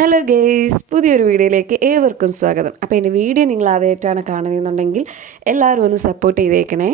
Hello guys പുതിയൊരു വീഡിയോയിലേക്ക് ഏവർക്കും സ്വാഗതം. അപ്പോൾ എന്റെ വീഡിയോ നിങ്ങൾ ആദ്യമായിട്ടാണ് കാണുന്നതെന്നുണ്ടെങ്കിൽ എല്ലാവരും ഒന്ന് സപ്പോർട്ട് ചെയ്തേക്കണേ.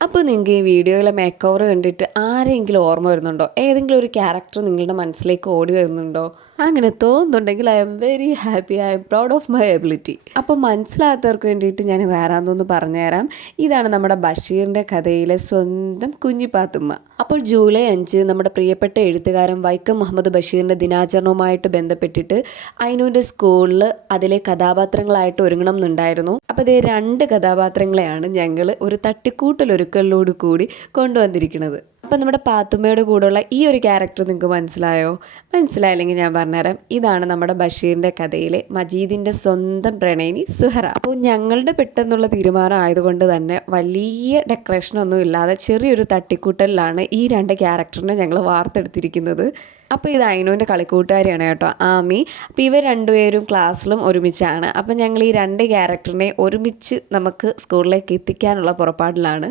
അപ്പോൾ നിങ്ങൾക്ക് ഈ വീഡിയോയിലെ മേക്ക് ഓവർ കണ്ടിട്ട് ആരെങ്കിലും ഓർമ്മ വരുന്നുണ്ടോ? ഏതെങ്കിലും ഒരു ക്യാരക്ടർ നിങ്ങളുടെ മനസ്സിലേക്ക് ഓടി വരുന്നുണ്ടോ? അങ്ങനെ തോന്നുന്നുണ്ടെങ്കിൽ I'm very happy I'm proud of my ability അപ്പോൾ മനസ്സിലാത്തവർക്ക് വേണ്ടിയിട്ട് ഞാൻ വേറെ ആരാന്നൊന്ന് പറഞ്ഞുതരാം. ഇതാണ് നമ്മുടെ ബഷീറിന്റെ കഥയിലെ സ്വന്തം കുഞ്ഞിപ്പാത്തുമ്മ. അപ്പോൾ ജൂലൈ അഞ്ച് നമ്മുടെ പ്രിയപ്പെട്ട എഴുത്തുകാരൻ വൈക്കം മുഹമ്മദ് ബഷീറിന്റെ ദിനാചരണവുമായിട്ട് ബന്ധപ്പെട്ടിട്ട് അയിനൂന്റെ സ്കൂളിൽ അതിലെ കഥാപാത്രങ്ങളായിട്ട് ഒരുങ്ങണം എന്നുണ്ടായിരുന്നു. അപ്പോൾ ഇതേ രണ്ട് കഥാപാത്രങ്ങളെയാണ് ഞങ്ങൾ ഒരു തട്ടിക്കൂട്ടലൊരുക്കലിനോട് കൂടി കൊണ്ടുവന്നിരിക്കുന്നത്. അപ്പോൾ നമ്മുടെ പാത്തുമ്മയുടെ കൂടെയുള്ള ഈ ഒരു ക്യാരക്ടർ നിങ്ങൾക്ക് മനസ്സിലായോ? മനസ്സിലായില്ലെങ്കിൽ ഞാൻ പറഞ്ഞുതരാം. ഇതാണ് നമ്മുടെ ബഷീറിന്റെ കഥയിലെ മജീദിന്റെ സ്വന്തം പ്രണയിനി സുഹറ. അപ്പോൾ ഞങ്ങളുടെ പെട്ടെന്നുള്ള തീരുമാനം ആയതുകൊണ്ട് തന്നെ വലിയ ഡെക്കറേഷനൊന്നും ഇല്ലാതെ ചെറിയൊരു തട്ടിക്കൂട്ടലിലാണ് ഈ രണ്ട് ക്യാരക്ടറിനെ ഞങ്ങൾ വാർത്തെടുത്തിരിക്കുന്നത്. അപ്പോൾ ഇത് അയിനുവിന്റെ കളിക്കൂട്ടുകാരിയാണ് കേട്ടോ ആമി. അപ്പോൾ ഇവർ രണ്ടുപേരും ക്ലാസ്സിലും ഒരുമിച്ചാണ്. അപ്പോൾ ഞങ്ങൾ ഈ രണ്ട് ക്യാരക്ടറിനെ ഒരുമിച്ച് നമുക്ക് സ്കൂളിലേക്ക് എത്തിക്കാനുള്ള പുറപ്പാടിലാണ്.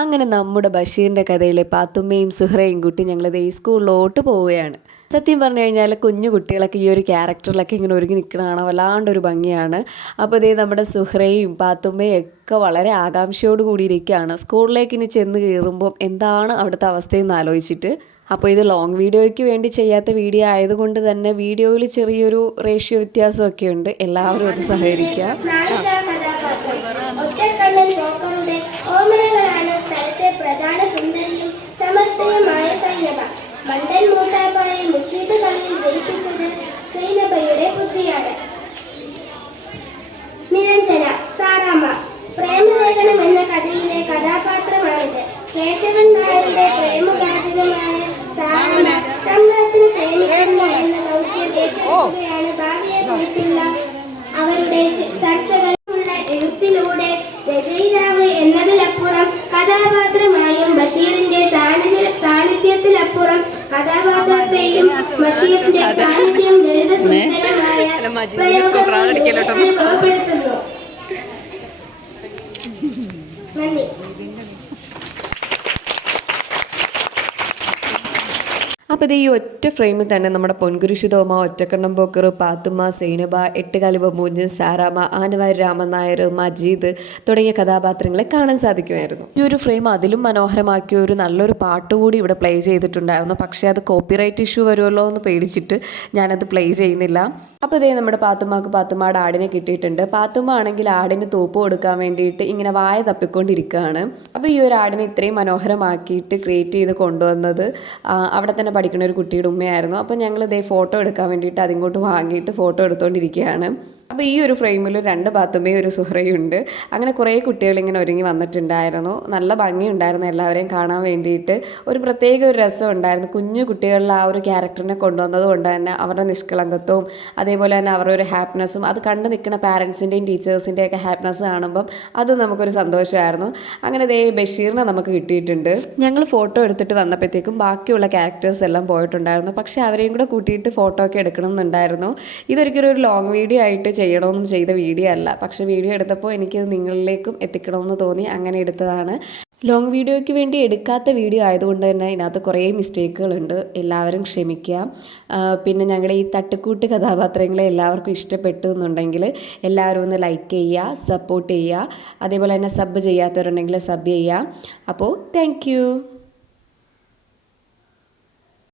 അങ്ങനെ നമ്മുടെ ബഷീറിന്റെ കഥയിലെ പാത്തുമ്മയും സുഹ്രയും കുട്ടി ഞങ്ങളിത് ഈ സ്കൂളിലോട്ട് പോവുകയാണ്. സത്യം പറഞ്ഞു കഴിഞ്ഞാൽ കുഞ്ഞു കുട്ടികളൊക്കെ ഈ ഒരു ക്യാരക്ടറിലൊക്കെ ഇങ്ങനെ ഒരുങ്ങി നിൽക്കണതാണ് വല്ലാണ്ടൊരു ഭംഗിയാണ്. അപ്പോൾ ഇതേ നമ്മുടെ സുഹ്രയും പാത്തുമ്മയും ഒക്കെ വളരെ ആകാംക്ഷയോട് കൂടിയിരിക്കുകയാണ്. സ്കൂളിലേക്ക് ഇനി ചെന്ന് കയറുമ്പോൾ എന്താണ് അവിടുത്തെ അവസ്ഥയെന്ന് ആലോചിച്ചിട്ട്. അപ്പോൾ ഇത് ലോങ് വീഡിയോയ്ക്ക് വേണ്ടി ചെയ്യാത്ത വീഡിയോ ആയതുകൊണ്ട് തന്നെ വീഡിയോയിൽ ചെറിയൊരു റേഷ്യോ വ്യത്യാസമൊക്കെ ഉണ്ട്. എല്ലാവരും അത് സഹകരിക്കുക. മണ്ടൻ മൂട്ടാപ്പായെ മുച്ചീട്ട് കളിയിൽ ജയിപ്പിച്ചത് സൈനബയുടെ ബുദ്ധിയാണ് നിരഞ്ജന സാറാമ്മ പ്രേമലേഖനം എന്ന കഥയിലെ കഥാപാത്രമാണിത്. കേശവൻ നായരുടെ പ്രേമകാചകമായ സാറാമ്മ ശമ്പളത്തിന് പ്രേമിക്കുന്ന എന്ന ദൗത്യം ഏറ്റെടുക്കുകയാണ് ഭാവിയെ കുറിച്ചുള്ള അവരുടെ ചർച്ചകളുള്ള എഴുത്തിലൂടെ രചയിതാവ് എന്നതിലപ്പുറം കഥാപാത്രമായും ബഷീറിന്റെ സാന്നിധ്യ സാന്നിധ്യത്തിലപ്പുറം കഥാപാത്രത്തെയും ബഷീറിന്റെ സാന്നിധ്യം ലളിതസുന്ദരമായ പ്രയോഗങ്ങളിലൂടെ അനുഭവപ്പെടുത്തുന്നു നന്ദി. അപ്പോൾ ഇത് ഈ ഒറ്റ ഫ്രെയിമിൽ തന്നെ നമ്മുടെ പൊൻകുരിശുതോമ ഒറ്റക്കണ്ണം പോക്കർ പാത്തുമ്മ സൈനബ എട്ടുകാലി ബമ്മൂഞ്ഞ് സാറാമ ആനവാരി രാമൻ നായർ മജീദ് തുടങ്ങിയ കഥാപാത്രങ്ങളെ കാണാൻ സാധിക്കുമായിരുന്നു. ഈ ഒരു ഫ്രെയിം അതിലും മനോഹരമാക്കിയ ഒരു നല്ലൊരു പാട്ട് കൂടി ഇവിടെ പ്ലേ ചെയ്തിട്ടുണ്ടായിരുന്നു. പക്ഷേ അത് കോപ്പിറൈറ്റ് ഇഷ്യൂ വരുമല്ലോ എന്ന് പേടിച്ചിട്ട് ഞാനത് പ്ലേ ചെയ്യുന്നില്ല. അപ്പോൾ ഇതേ നമ്മുടെ പാത്തുമ്മക്ക് പാത്തുമ്മയുടെ ആടിനെ കിട്ടിയിട്ടുണ്ട്. പാത്തുമ്മ ആണെങ്കിൽ ആടിന് തൂപ്പ് കൊടുക്കാൻ വേണ്ടിയിട്ട് ഇങ്ങനെ വായ തപ്പിക്കൊണ്ടിരിക്കുകയാണ്. അപ്പോൾ ഈ ഒരു ആടിനെ ഇത്രയും മനോഹരമാക്കിയിട്ട് ക്രിയേറ്റ് ചെയ്ത് കൊണ്ടുവന്നത് അവിടെ തന്നെ പഠിക്കുന്ന ഒരു കുട്ടിയുടെ ഉമ്മയായിരുന്നു. അപ്പോൾ ഞങ്ങൾ ഇതേ ഫോട്ടോ എടുക്കാൻ വേണ്ടിയിട്ട് അതിങ്ങോട്ട് വാങ്ങിയിട്ട് ഫോട്ടോ എടുത്തുകൊണ്ടിരിക്കുകയാണ് അപ്പോൾ ഈ ഒരു ഫ്രെയിമിൽ രണ്ട് ബാത്തുമേ ഒരു സുഹറയുണ്ട് അങ്ങനെ കുറേ കുട്ടികൾ ഇങ്ങനെ ഒരുങ്ങി വന്നിട്ടുണ്ടായിരുന്നു. നല്ല ഭംഗിയുണ്ടായിരുന്നു എല്ലാവരെയും കാണാൻ വേണ്ടിയിട്ട്. ഒരു പ്രത്യേക ഒരു രസം ഉണ്ടായിരുന്നു. കുഞ്ഞു കുട്ടികളിൽ ആ ഒരു ക്യാരക്ടറിനെ കൊണ്ടുവന്നത് കൊണ്ട് തന്നെ അവരുടെ നിഷ്കളങ്കത്വവും അതേപോലെ തന്നെ അവരുടെ ഒരു ഹാപ്പിനെസ്സും അത് കണ്ടു നിൽക്കുന്ന പാരൻസിന്റെയും ടീച്ചേഴ്സിന്റെയും ഒക്കെ ഹാപ്പിനെസ് കാണുമ്പം അത് നമുക്കൊരു സന്തോഷമായിരുന്നു. അങ്ങനെ ദേ ബഷീറിനെ നമുക്ക് കിട്ടിയിട്ടുണ്ട്. ഞങ്ങൾ ഫോട്ടോ എടുത്തിട്ട് വന്നപ്പോഴത്തേക്കും ബാക്കിയുള്ള ക്യാരക്ടേഴ്സ് എല്ലാം പോയിട്ടുണ്ടായിരുന്നു. പക്ഷേ അവരെയും കൂടെ കൂട്ടിയിട്ട് ഫോട്ടോ ഒക്കെ എടുക്കണം എന്നുണ്ടായിരുന്നു ഇതൊരിക്കലും ഒരു ലോങ് വീഡിയോ ആയിട്ട് ചെയ്യണമെന്നും ചെയ്ത വീഡിയോ അല്ല. പക്ഷെ വീഡിയോ എടുത്തപ്പോൾ എനിക്കത് നിങ്ങളിലേക്കും എത്തിക്കണമെന്ന് തോന്നി. അങ്ങനെ എടുത്തതാണ്. ലോങ് വീഡിയോയ്ക്ക് വേണ്ടി എടുക്കാത്ത വീഡിയോ ആയതുകൊണ്ട് തന്നെ ഇതിനകത്ത് കുറേ മിസ്റ്റേക്കുകളുണ്ട്. എല്ലാവരും ക്ഷമിക്കുക പിന്നെ ഞങ്ങളുടെ ഈ തട്ടുകൂട്ട് കഥാപാത്രങ്ങളെ എല്ലാവർക്കും ഇഷ്ടപ്പെട്ടു എന്നുണ്ടെങ്കിൽ എല്ലാവരും ഒന്ന് ലൈക്ക് ചെയ്യുക സപ്പോർട്ട് ചെയ്യുക. അതേപോലെ തന്നെ സബ് ചെയ്യാത്തവരുണ്ടെങ്കിൽ സബ് ചെയ്യുക. അപ്പോൾ താങ്ക്